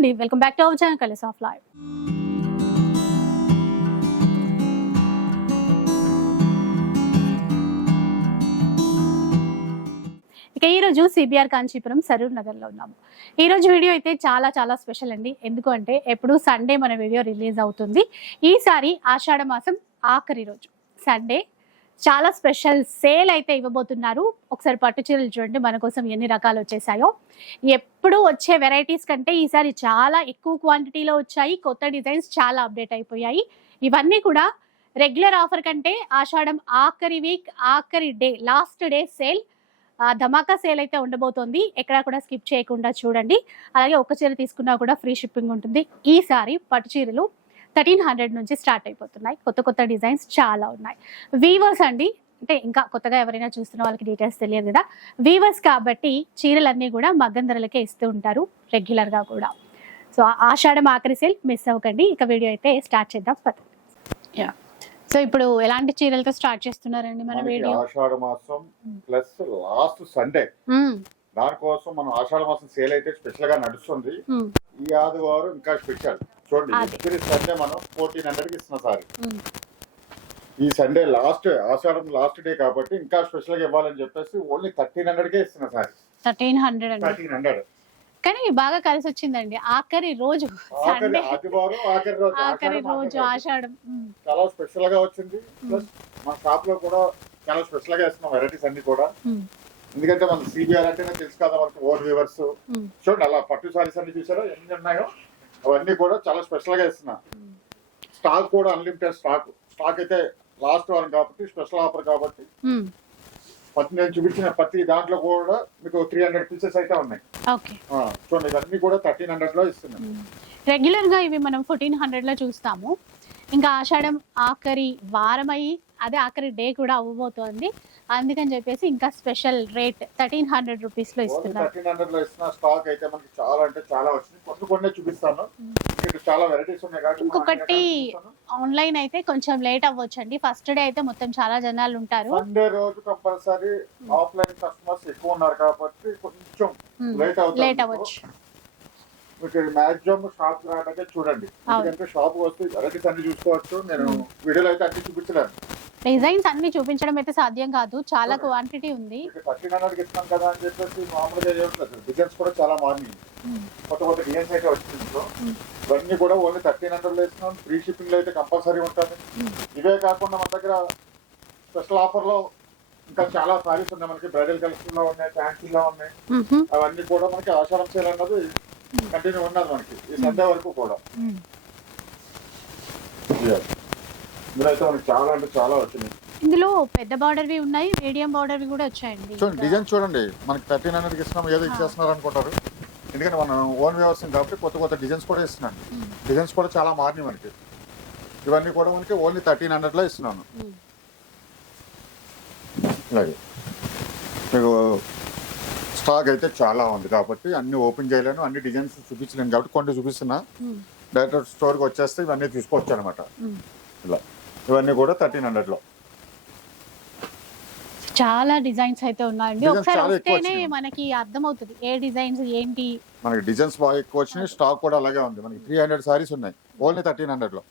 అండి. Welcome back to our channel colours of live ఇక ఈ రోజు సిబిఆర్ కాంచీపురం సరూర్ నగర్లో ఉన్నాము. ఈ రోజు వీడియో అయితే చాలా చాలా స్పెషల్ అండి. ఎందుకు అంటే ఎప్పుడు సండే మన వీడియో రిలీజ్ అవుతుంది. ఈసారి ఆషాఢ మాసం ఆఖరి రోజు. సండే చాలా స్పెషల్ సేల్ అయితే ఇవ్వబోతున్నారు. ఒకసారి పట్టు చీరలు చూడండి మన కోసం ఎన్ని రకాలు వచ్చేసాయో. ఎప్పుడు వచ్చే వెరైటీస్ కంటే ఈసారి చాలా ఎక్కువ క్వాంటిటీలో వచ్చాయి. కొత్త డిజైన్స్ చాలా అప్డేట్ అయిపోయాయి. ఇవన్నీ కూడా రెగ్యులర్ ఆఫర్ కంటే ఆషాఢం ఆఖరి వీక్ ఆఖరి డే లాస్ట్ డే సేల్ ధమాకా సేల్ అయితే ఉండబోతోంది. ఎక్కడా కూడా స్కిప్ చేయకుండా చూడండి. అలాగే ఒక చీర తీసుకున్నా కూడా ఫ్రీ షిప్పింగ్ ఉంటుంది. ఈసారి పట్టు చీరలు థర్టీన్ హండ్రెడ్ నుంచి స్టార్ట్ అయిపోతున్నాయి. కొత్త కొత్త డిజైన్స్ చాలా ఉన్నాయి. వీవర్స్ అండి అంటే ఇంకా కొత్తగా ఎవరైనా చూస్తున్న వాళ్ళకి డీటెయిల్స్ తెలియదు కదా. వీవర్స్ కాబట్టి చీరలన్నీ కూడా మగ్గం ధరలకే ఇస్తూ ఉంటారు రెగ్యులర్గా కూడా. సో ఆషాఢం ఆఖరి సేల్ మిస్ అవ్వకండి. ఇక వీడియో అయితే స్టార్ట్ చేద్దాం. యా సో ఇప్పుడు ఎలాంటి చీరలతో స్టార్ట్ చేస్తున్నారండి మన వీడియో ఆషాఢ మాసం ప్లస్ లాస్ట్ సండే దానికోసం మనం ఆషాఢ మాసం సేల్ అయితే స్పెషల్గా నడుస్తుంది. ఈ ఆదివారం ఇంకా స్పెషల్ చూడండి. ఎవ్రీ సండే మనం ఫోర్టీన్ హండ్రెడ్కి ఇస్తున్నాం సార్. ఈ Sunday last Ashadham last day కాబట్టి ఇంకా స్పెషల్గా ఇవ్వాలని చెప్పేసి ఓన్లీ థర్టీన్ హండ్రెడ్ కే ఇస్తున్నా సార్. థర్టీన్ హండ్రెడ్ అండి. Thirteen hundred. కానీ బాగా కలిసి వచ్చిందండి. ఆఖరి రోజు ఆదివారం ఆఖరి రోజు ఆఖరి రోజు. ఆషాఢం. చాలా స్పెషల్గా వచ్చింది. ప్లస్ మన షాప్లో కూడా చాలా స్పెషల్గా ఇస్తున్నాం వెరైటీస్ అన్ని కూడా. ఎందుకంటే మన సిబిఆర్ అంటేనే తెలుసు కదా మనకి ఓన్ వ్యూవర్స్. చూడండి అలా పట్టు సారీస్ అన్ని చూసారా? ఎన్ని ఉన్నాయో? అవన్నీ కూడా చాలా స్పెషల్గా ఇస్తున్నా ఉమ్. స్టాక్ కూడా అన్లిమిటెడ్ స్టాక్. స్టాక్ అయితే లాస్ట్ వారం కాబట్టి స్పెషల్ ఆఫర్ కాబట్టి. ఉమ్, ప్రతి నేను చూపించిన ప్రతి దాంట్లో కూడా మీకు త్రీ హండ్రెడ్ పీసెస్ అయితే ఉన్నాయి. చూడండి ఇవన్నీ కూడా థర్టీన్ హండ్రెడ్లో ఇస్తున్నాం. రెగ్యులర్గా ఇవి మనం ఫోర్టీన్ హండ్రెడ్లో చూస్తాము. ఇంకా ఆషాఢం ఆఖరి వారం అయ్యి అదే ఆఖరి డే కూడా అవ్వబోతోంది. అందుకని చెప్పేసి ఇంకా స్పెషల్ రేట్ థర్టీన్ హండ్రెడ్ రూపీస్లో ఇస్తున్నారు. థర్టీన్ హండ్రెడ్లో ఇస్తున్న స్టాక్ అయితే మనకి చాలా అంటే చాలా వచ్చింది. కొన్ని కొన్ని చూపిస్తాను. చాలా వెరైటీస్ ఉన్నాయి కాబట్టి ఇంకొకటి. ఆన్లైన్ అయితే కొంచెం లేట్ అవ్వచ్చండి. ఫస్ట్ డే అయితే మొత్తం చాలా జనాలు ఉంటారు. సండే రోజు కంపల్సరీ ఆఫ్లైన్ కస్టమర్స్ ఎక్కువ ఉన్నారు కాబట్టి కొంచెం లేట్ అవుతుంది. లేట్ అవ్వచ్చు. మీకు మాక్సిమం షాప్ రావడానికి చూడండి. ఎందుకంటే షాప్ వస్తే వెరైటీస్ అన్ని చూసుకోవచ్చు. నేను. వీడియోలో అయితే అన్ని చూపించలేను. డిజైన్స్ అన్ని చూపించడం అయితే సాధ్యం కాదు. చాలా క్వాంటిటీ ఉంది. థర్టీన్ హండ్రెడ్ ఇస్తున్నాం కదా అని చెప్పేసి మామూలుగా ఏముంటుంది డిజైన్స్ కూడా చాలా మారినాయి ఉమ్, కొత్త కొత్త డిజైన్స్ అయితే వచ్చింది. ఇవన్నీ కూడా ఓన్లీ థర్టీన్ హండ్రెడ్లో ఇస్తున్నాం. ఫ్రీ షిప్పింగ్లో అయితే కంపల్సరీ ఉంటుంది. ఇవే కాకుండా మన దగ్గర స్పెషల్ ఆఫర్లో ఇంకా చాలా సారీస్ ఉన్నాయి. మనకి బ్రైడల్ కలెక్షన్లో ఉన్నాయి ఫ్యాన్సీ లో ఉన్నాయి. అవన్నీ కూడా మనకి ఆషాఢం సేల్ అన్నది కంటిన్యూ ఉన్నది మనకి. ఈ సండే వరకు కూడా. ఇందులో మనకి చాలా అంటే చాలా వచ్చినాయి. ఇందులో పెద్ద బార్డర్వి ఉన్నాయి మీడియం బార్డర్వి కూడా వచ్చాయండి. చూడండి డిజైన్ చూడండి. మనకి థర్టీన్ హండ్రెడ్ ఇస్తున్నాం ఏదో ఇచ్చేస్తున్నారు అనుకుంటారు. ఎందుకంటే మనం ఓన్ వ్యవస్థ కాబట్టి కొత్త కొత్త డిజైన్స్ కూడా ఇస్తున్నాను. డిజైన్స్ కూడా చాలా మారినాయి మనకి. ఇవన్నీ కూడా మనకి ఓన్లీ థర్టీన్ హండ్రెడ్లో ఇస్తున్నాను. ఇలాగే మీకు స్టాక్ అయితే చాలా ఉంది కాబట్టి అన్ని ఓపెన్ చేయలేను అన్ని డిజైన్స్ చూపించలేను కాబట్టి కొన్ని చూపిస్తున్నా. డైరెక్ట్ స్టోర్కి వచ్చేస్తే ఇవన్నీ తీసుకోవచ్చు అనమాట. ఇలా. ఇవన్నీ కూడా థర్టీన్ హండ్రెడ్లో. చాలా డిజైన్స్ అయితే ఉన్నాయండి. ఒకసారి వస్తేనే. మనకి అర్థమవుతుంది. ఏ డిజైన్స్ ఏంటి? మనకి డిజైన్స్ బాగా ఎక్కువ వచ్చినాయి. స్టాక్ కూడా అలాగే ఉంది. మనకి త్రీ హండ్రెడ్ సారీస్ ఉన్నాయి. ఓన్లీ థర్టీన్ హండ్రెడ్లో.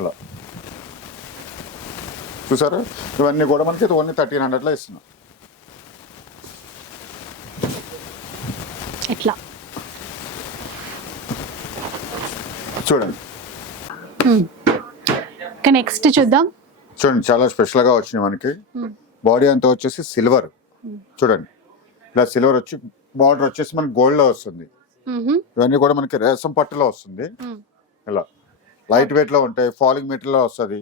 ఇలా చూసారా? ఇవన్నీ కూడా మనకి ఓన్లీ థర్టీన్ హండ్రెడ్లో ఇస్తున్నాం. ఎట్లా? చూడండి. ఇక నెక్స్ట్ చూద్దాం. చూడండి చాలా స్పెషల్గా వచ్చినాయి మనకి. ఉమ్, బాడీ అంతా వచ్చేసి సిల్వర్. చూడండి. ఇలా సిల్వర్ వచ్చి బార్డర్ వచ్చేసి మనకి గోల్డ్లో వస్తుంది. ఉహు, ఇవన్నీ కూడా మనకి రేసం పట్టులో వస్తుంది. ఇలా. లైట్ వెయిట్లో ఉంటాయి ఫాలింగ్ మెటీరియల్లో వస్తుంది.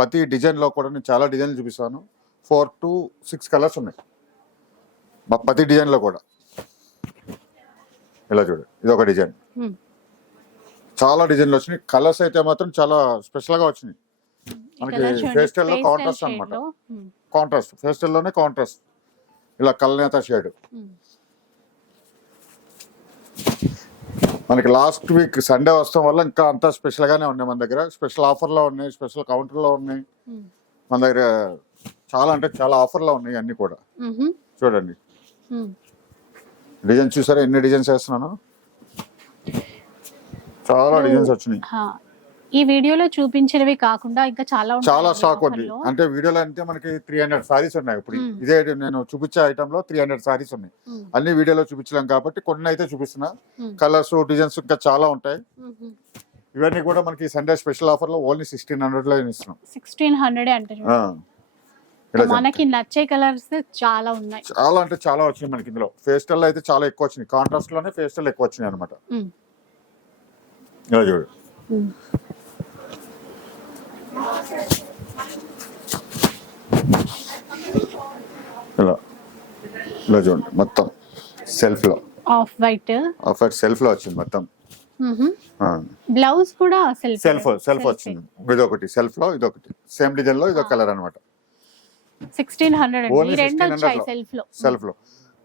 ప్రతి డిజైన్లో కూడా నేను చాలా డిజైన్లు చూపిస్తాను. ఫోర్ టు సిక్స్ కలర్స్ ఉన్నాయి. ప్రతి డిజైన్లో కూడా. ఇలా చూడు ఇది ఒక డిజైన్. చాలా డిజైన్లు వచ్చినాయి. కలర్స్ అయితే మాత్రం చాలా స్పెషల్గా వచ్చినాయి. మనకి ఫేస్టల్లో pastel కాంట్రాస్ట్ అనమాట లో. కాంట్రాస్ట్ ఫేస్టల్లోనే కాంట్రాస్ట్ ఇలా కల్నేత షేడ్ మనకి లాస్ట్ వీక్ సండే వస్తాం వల్ల ఇంకా అంతా స్పెషల్గానే ఉన్నాయి మన దగ్గర. స్పెషల్ ఆఫర్లో ఉన్నాయి స్పెషల్ కౌంటర్లో ఉన్నాయి. మన దగ్గర చాలా అంటే చాలా ఆఫర్లో ఉన్నాయి అన్నీ కూడా. చూడండి. డిజైన్ చూసారా? ఎన్ని డిజైన్స్ వేస్తున్నాను? చాలా డిజైన్స్ వచ్చినాయి. ఈ వీడియోలో చూపించినవి కాకుండా ఇంకా చాలా చాలా స్టాక్ ఉంది. అంటే వీడియోలో అంటే మనకి త్రీ హండ్రెడ్ సారీస్ ఉన్నాయి ఇప్పుడు మ్మ్. ఇదే నేను చూపించే ఐటమ్లో త్రీ హండ్రెడ్ సారీస్ ఉన్నాయి మ్మ్. అన్ని వీడియోలో చూపించలేం కాబట్టి కొన్ని అయితే చూపిస్తున్నా. కలర్స్ డిజైన్స్ ఇంకా చాలా ఉంటాయి. ఇవన్నీ కూడా మనకి సండే స్పెషల్ ఆఫర్లో ఓన్లీ సిక్స్టీన్ హండ్రెడ్లో ఇస్తున్నాం సిక్స్టీన్ హండ్రెడ్ చెప్పండి. మనకి నచ్చే కలర్స్ చాలా ఉన్నాయి చాలా అంటే చాలా వచ్చినాయి మనకి ఇందులో ఫేస్టల్ అయితే చాలా ఎక్కువ వచ్చినాయి కాంట్రాస్ట్లోనే ఫేస్టల్ ఎక్కువ వచ్చినాయి అనమాట చూడు. ఇలా. ఇలా చూడండి మొత్తం సెల్ఫ్లో ఆఫ్ వైట్ ఆఫర్ సెల్ఫ్లో వచ్చింది మొత్తం. బ్లౌజ్ కూడా సెల్ఫ్ సెల్ఫ్ సెల్ఫ్ వచ్చింది. ఇదొకటి సెల్ఫ్లో ఇదొకటి. సేమ్ డిజైన్లో ఇదొక కలర్ అనమాట సిక్స్టీన్ హండ్రెడ్ అండి. Only ఈ రెండు 1600 వచ్చాయి లో. సెల్ఫ్లో సెల్ఫ్లో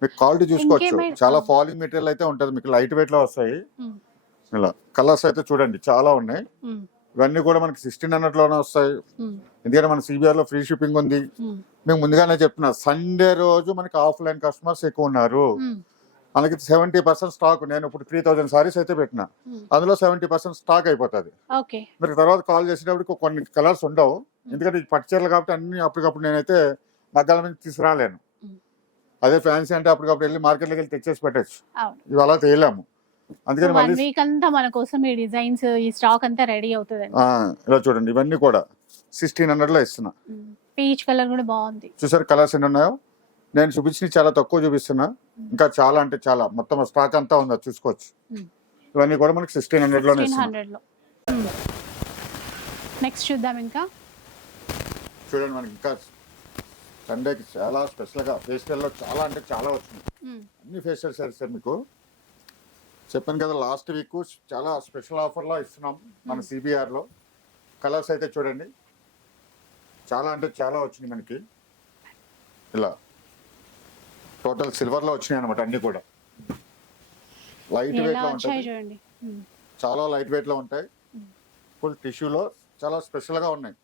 మీకు క్వాలిటీ చూసుకోవచ్చు. చాలా ఫాలింగ్ మెటీరియల్ అయితే ఉంటది. మీకు లైట్ వెయిట్లో వస్తాయి. ఇలా. కలర్స్ అయితే చూడండి చాలా ఉన్నాయి. ఇవన్నీ కూడా మనకి సిక్స్టీన్ హండ్రెడ్లోనే వస్తాయి. మ్మ్. ఎందుకంటే మన సిబిఆర్లో ఫ్రీ షిప్పింగ్ ఉంది. మ్మ్. మేము ముందుగానే చెప్తున్నా సండే రోజు మనకి ఆఫ్లైన్ కస్టమర్స్ ఎక్కువ ఉన్నారు. మ్మ్. మనకి సెవెంటీ పర్సెంట్ స్టాక్ నేను ఇప్పుడు త్రీ థౌసండ్ సారీస్ అయితే పెట్టిన. అందులో సెవెంటీ పర్సెంట్ స్టాక్ అయిపోతుంది. మీరు తర్వాత కాల్ చేసేటప్పుడు కొన్ని కలర్స్ ఉండవు. ఎందుకంటే ఇది పట్టు చీరలు కాబట్టి అన్ని అప్పటికప్పుడు నేనైతే మగ్గాల మీద తీసుకురాలేను. అదే ఫ్యాన్సీ అంటే అప్పటికప్పుడు వెళ్ళి మార్కెట్లోకి వెళ్ళి తెచ్చేసి పెట్టచ్చు. అవును. ఇవాళ తేలాము. అందుకని వన్ మళ్ళీ వీక్ అంతా మన కోసం ఈ డిజైన్స్ ఈ స్టాక్ అంతా రెడీ అవుతుంది ఆ, ఇలా చూడండి ఇవన్నీ కూడా సిక్స్టీన్ హండ్రెడ్లో ఇస్తున్నా. పీచ్ కలర్ కూడా బాగుంది. చూసారు కలర్స్ ఎన్ని ఉన్నాయో? నేను చూపించిన చాలా తక్కువ చూపిస్తున్నా. ఇంకా చాలా అంటే చాలా. మొత్తం స్టాక్ అంతా ఉందా చూసుకోవచ్చు. ఇవన్నీ కూడా మనకి సిక్స్టీన్ హండ్రెడ్ సిక్స్టీన్ ఇస్తున్నా. హండ్రెడ్లో. నెక్స్ట్ చూద్దాం ఇంకా. చూడండి మనకి ఇంకా సండేకి చాలా స్పెషల్గా ఫేస్టల్లో చాలా అంటే చాలా మ్మ్. అన్ని ఫేషియల్ సారీస్ సార్ మీకు? చెప్పాను కదా లాస్ట్ వీక్ చాలా స్పెషల్ ఆఫర్లో ఇస్తున్నాం మన సిబిఆర్లో కలర్స్ అయితే చూడండి. చాలా అంటే చాలా వచ్చినాయి మనకి. ఇలా టోటల్ సిల్వర్లో వచ్చినాయి అనమాట అన్ని కూడా. లైట్ వెయిట్ ఎలా లో వచ్చాయి ఉంటాయి. చాలా లైట్ వెయిట్లో ఉంటాయి. ఫుల్ టిష్యూలో చాలా స్పెషల్గా ఉన్నాయి.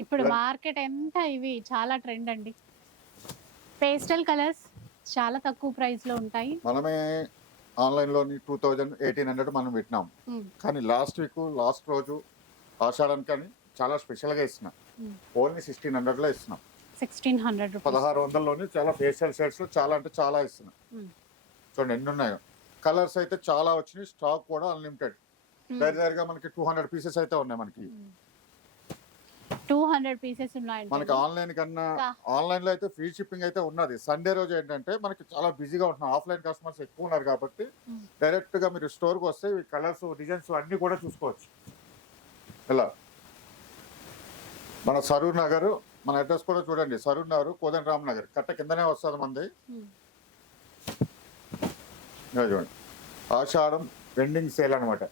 ఇప్పుడు మార్కెట్ ఎంత ఇవి? చాలా ట్రెండ్ అండి. పేస్టల్ కలర్స్ చాలా తక్కువ ప్రైస్లో ఉంటాయి. మనమే ఆన్లైన్లోని టూ థౌజండ్ ఎయిటీన్ హండ్రెడ్ మనం పెట్టినాం. కానీ లాస్ట్ వీక్ లాస్ట్ రోజు ఆషాఢానికి అని చాలా స్పెషల్గా ఇస్తున్నాం. ఓన్లీ సిక్స్టీన్ హండ్రెడ్లో ఇస్తున్నాం. సిక్స్టీన్ హండ్రెడ్ పదహారు వందల్లోనే చాలా ఫేషియల్ షేడ్స్లో చాలా అంటే చాలా ఇస్తున్నాం. చూడండి ఎన్ని ఉన్నాయో కలర్స్ అయితే చాలా వచ్చినాయి స్టాక్ కూడా అన్లిమిటెడ్. దగ్గర దగ్గరగా మనకి టూ హండ్రెడ్ పీసెస్ అయితే ఉన్నాయి మనకి. టూ హండ్రెడ్ పీసెస్ ఉన్నాయండి. మనకి ఆన్లైన్ కన్నా? ఆన్లైన్లో అయితే ఫ్రీ షిప్పింగ్ అయితే ఉన్నది. సండే రోజు ఏంటంటే మనకి చాలా బిజీగా ఉంటున్నాం. ఆఫ్లైన్ కస్టమర్స్ ఎక్కువ ఉన్నారు కాబట్టి. డైరెక్ట్గా మీరు స్టోర్కి వస్తే కలర్స్ డిజైన్స్ అన్ని కూడా చూసుకోవచ్చు. ఇలా మన సరూర్ నగర్ మన అడ్రస్ కూడా చూడండి. సరూర్ నగర్ కోదండ రామ్ నగర్. కట్ట కిందనే వస్తుంది మంది చూడండి. ఆషాఢం ఎండింగ్ సేల్ అనమాట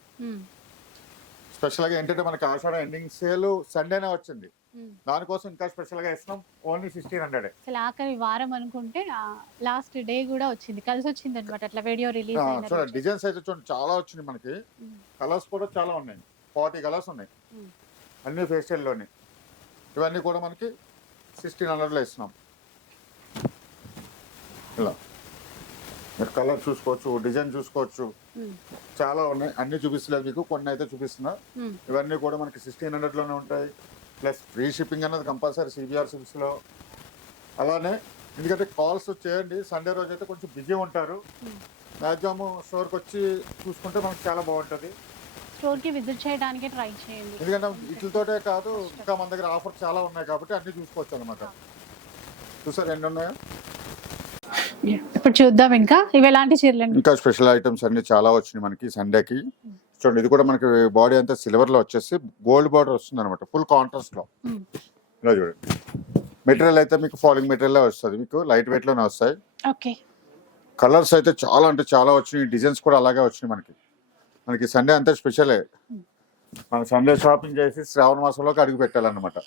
మ్మ్. స్పెషల్గా ఏంటంటే మనకి ఆషాఢం ఎండింగ్ సేల్ సండేనే వచ్చింది. దానికోసం ఇంకా స్పెషల్గా ఇస్తున్నాం ఓన్లీ సిక్స్టీన్ హండ్రెడ్ అసలు ఆఖరి వారం అనుకుంటే లాస్ట్ డే కూడా వచ్చింది కలిసి వచ్చింది అనమాట అట్లా వీడియో రిలీజ్ చూడండి. డిజైన్స్ అయితే చూడండి చాలా వచ్చినాయి మనకి. కలర్స్ కూడా చాలా ఉన్నాయి ఫార్టీ కలర్స్ ఉన్నాయి. అన్ని ఫేషియల్లోనే ఇవన్నీ కూడా మనకి సిక్స్టీన్ హండ్రెడ్లో ఇస్తున్నాం ఇలా మీరు కలర్ చూసుకోవచ్చు డిజైన్ చూసుకోవచ్చు. చాలా ఉన్నాయి. అన్ని చూపిస్తలేదు మీకు. కొన్ని అయితే చూపిస్తున్నా. ఇవన్నీ కూడా మనకి సిక్స్టీన్ హండ్రెడ్లోనే ఉంటాయి. ప్లస్ ఫ్రీ షిప్పింగ్ అన్నది కంపల్సరీ సిబిఆర్ సిక్స్లో అలానే ఎందుకంటే కాల్స్ చేయండి సండే రోజు అయితే కొంచెం బిజీ ఉంటారు. మ్యాక్సిమం స్టోర్కి వచ్చి చూసుకుంటే మనకి చాలా బాగుంటుంది. స్టోర్కి విజిట్ చేయడానికి ట్రై చేయండి. ఎందుకంటే వీటితోటే కాదు ఇంకా మన దగ్గర ఆఫర్ చాలా ఉన్నాయి కాబట్టి అన్ని చూసుకోవచ్చు అనమాట చూసారు ఎన్ని ఉన్నాయో? ఇప్పుడు చూద్దాం ఇంకా. ఇవి ఎలాంటి చీరలండి ఇంకా స్పెషల్ ఐటమ్స్ అన్ని చాలా వచ్చినాయి మనకి సండేకి. చూడండి ఇది కూడా మనకి బాడీ అంతా సిల్వర్లో వచ్చేసి గోల్డ్ బార్డర్ వస్తుంది అనమాట ఫుల్ కాంట్రాస్ట్లో మ్మ్. ఇలా చూడండి. మెటీరియల్ అయితే మీకు ఫాలింగ్ మెటీరియల్ వస్తుంది మీకు లైట్ వెయిట్లోనే వస్తాయి. ఓకే. కలర్స్ అయితే చాలా అంటే చాలా వచ్చినాయి డిజైన్స్ కూడా అలాగే వచ్చినాయి మనకి. మనకి సండే అంతా స్పెషలే. మన సండే షాపింగ్ చేసి శ్రావణ మాసంలోకి అడుగు పెట్టాలన్నమాట.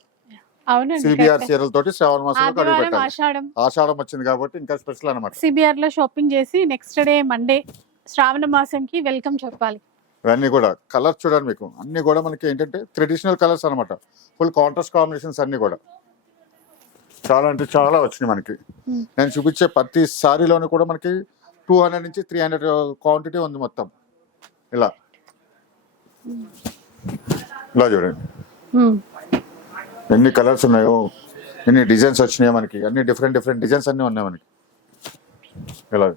సిబిఆర్ చీరల తోటి శ్రావణ పెట్టాలి. ఆషాఢం. వచ్చింది కాబట్టి ఇంకా స్పెషల్ అనమాట సిబిఆర్లో షాపింగ్ చేసి నెక్స్ట్ డే మండే శ్రావణ మాసంకి వెల్కమ్ చెప్పాలి. ఇవన్నీ కూడా కలర్స్ చూడండి మీకు. అన్ని కూడా మనకి ఏంటంటే ట్రెడిషనల్ కలర్స్ అనమాట ఫుల్ కాంట్రాస్ట్ కాంబినేషన్స్ అన్ని కూడా. చాలా అంటే చాలా వచ్చినాయి మనకి. నేను చూపించే ప్రతి సారీలోని కూడా మనకి టూ హండ్రెడ్ నుంచి త్రీ హండ్రెడ్ క్వాంటిటీ ఉంది మొత్తం. ఇలా. ఇలా చూడండి. ఎన్ని కలర్స్ ఉన్నాయో ఎన్ని డిజైన్స్ వచ్చినాయో మనకి అన్ని డిఫరెంట్ డిఫరెంట్ డిజైన్స్ అన్ని ఉన్నాయి మనకి. ఇలా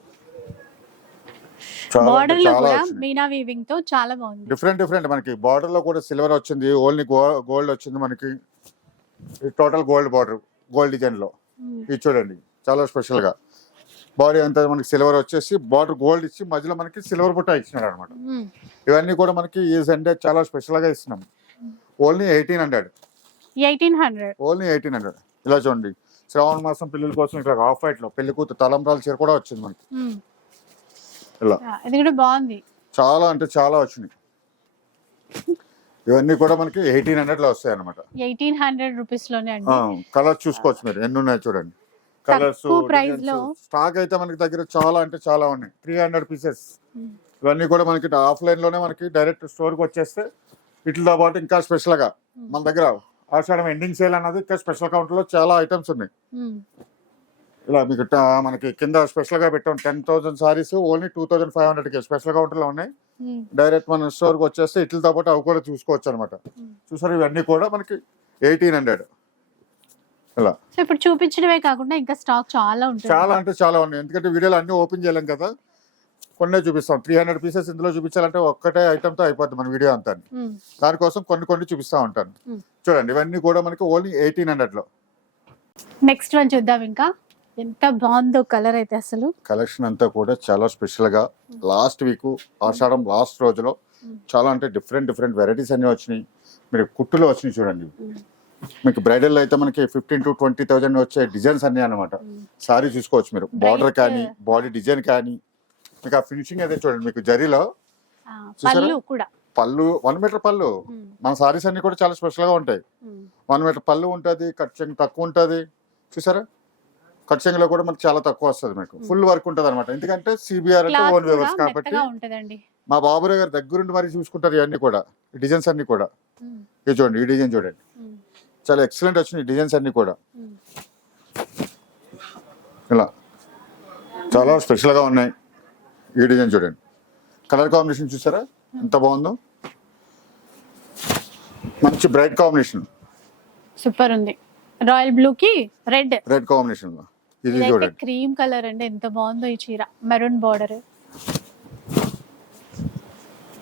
చాలా అంటే బార్డర్లో చాలా కూడా వచ్చినాయి. మీనా వీవింగ్తో చాలా బాగుంది. డిఫరెంట్ డిఫరెంట్ మనకి. బార్డర్లో కూడా సిల్వర్ వచ్చింది ఓన్లీ గోల్డ్ వచ్చింది మనకి. టోటల్ గోల్డ్ బార్డర్ గోల్డ్ డిజైన్లో. ఉమ్. ఇది చూడండి చాలా స్పెషల్గా. బాడీ అంతా మనకి సిల్వర్ వచ్చేసి బార్డర్ గోల్డ్ ఇచ్చి మధ్యలో మనకి సిల్వర్ బుట్ట ఇచ్చినాడు అనమాట ఉమ్. ఇవన్నీ కూడా మనకి ఈ సండే చాలా స్పెషల్గా ఇస్తున్నాం. Only eighteen hundred eighteen hundred. Only eighteen hundred. ఇలా చూడండి. శ్రావణ మాసం పిల్లల కోసం ఇక్కడ ఆఫ్ వైట్లో పెళ్ళి కూతురు తలంబ్రాల చీర కూడా వచ్చింది మనకి. ఇలా. ఇది కూడా బాగుంది. చాలా అంటే చాలా వచ్చినాయి. ఇవన్నీ కూడా మనకి ఎయిటీన్ హండ్రెడ్లో వస్తాయి అనమాట ఎయిటీన్ హండ్రెడ్ రూపీస్లోనే కలర్స్ చూసుకోవచ్చు మీరు. ఎన్ని ఉన్నాయి చూడండి. కలర్స్. స్టాక్ అయితే మనకి దగ్గర చాలా అంటే చాలా ఉన్నాయి. Three hundred pieces. ఇవన్నీ కూడా మనకి ఆఫ్లైన్లోనే మనకి డైరెక్ట్ స్టోర్కి వచ్చేస్తే వీటితో పాటు ఇంకా స్పెషల్గా మన దగ్గర ఆషాఢం ఎండింగ్ సేల్ అన్నది ఇంకా స్పెషల్ కౌంటర్లో చాలా ఐటమ్స్ ఉన్నాయి. ఉమ్. ఇలా మీకు మనకి కింద స్పెషల్గా పెట్టాం ten thousand saris only two thousand five హండ్రెడ్కి స్పెషల్ కౌంటర్లో ఉన్నాయి. డైరెక్ట్ మన స్టోర్కి వచ్చేస్తే ఇట్లతో పాటు అవి కూడా చూసుకోవచ్చు అనమాట ఉమ్. చూసారు ఇవన్నీ కూడా మనకి ఎయిటీన్ హండ్రెడ్ ఇలా. ఇప్పుడు చూపించడమే కాకుండా ఇంకా స్టాక్ చాలా ఉంటుంది. చాలా అంటే చాలా ఉన్నాయి. ఎందుకంటే వీడియోలు అన్ని ఓపెన్ చేయలేం కదా. కొన్నే చూపిస్తాం త్రీ హండ్రెడ్ పీసెస్ ఇందులో చూపించాలంటే ఒక్కటే ఐటమ్తో అయిపోద్ది మన వీడియో అంతా ఉమ్. దానికోసం కొన్ని కొన్ని చూపిస్తా ఉంటాను Hmm. చూడండి ఇవన్నీ కూడా మనకి ఓన్లీ ఎయిటీన్ హండ్రెడ్లో నెక్స్ట్ వన్ చూద్దాం ఇంకా ఎంత బాగుందో కలర్ అయితే అసలు కలెక్షన్ అంతా కూడా చాలా స్పెషల్గా లాస్ట్ వీక్ ఆషాఢం లాస్ట్ రోజులో Hmm. చాలా అంటే డిఫరెంట్ డిఫరెంట్ వెరైటీస్ అన్ని వచ్చినాయి మీరు కుట్టులో వచ్చినాయి చూడండి. మీకు బ్రైడల్ అయితే మనకి ఫిఫ్టీన్ టు ట్వంటీ థౌసండ్ వచ్చే డిజైన్స్ అన్ని అనమాట. సారీ చూసుకోవచ్చు మీరు బార్డర్. కానీ బాడీ డిజైన్ కానీ మీకు ఆ ఫినిషింగ్ అయితే చూడండి మీకు జరీలో? పళ్ళు కూడా. పళ్ళు వన్ మీటర్ పళ్ళు. మన సారీస్ అన్ని కూడా చాలా స్పెషల్గా ఉంటాయి. వన్ మీటర్ పళ్ళు ఉంటుంది చెంగ్ తక్కువ ఉంటుంది. చూసారా? కట్ చెంగ్లో కూడా మనకి చాలా తక్కువ వస్తుంది మీకు ఫుల్ వర్క్ ఉంటుంది అనమాట ఎందుకంటే సిబిఆర్ అంటే ఓన్ వ్యవస్థ కాబట్టి మా బాబురావు గారు దగ్గరుండి మరి చూసుకుంటారు ఇవన్నీ కూడా. ఈ డిజైన్స్ అన్ని కూడా. ఇది చూడండి ఈ డిజైన్ చూడండి. చాలా ఎక్సలెంట్ వచ్చినాయి డిజైన్స్ అన్ని కూడా. ఇలా. చాలా స్పెషల్గా ఉన్నాయి. ఈ డిజైన్ చూడండి. కలర్ కాంబినేషన్ చూసారా? ఎంత బాగుందో? మంచి బ్రైట్ కాంబినేషన్. సూపర్ ఉంది. రాయల్ బ్లూ కి రెడ్. Red combination. ఇది చూడండి. క్రీమ్ కలర్ అండి. ఎంత బాగుందో ఈ చీర. Maroon border.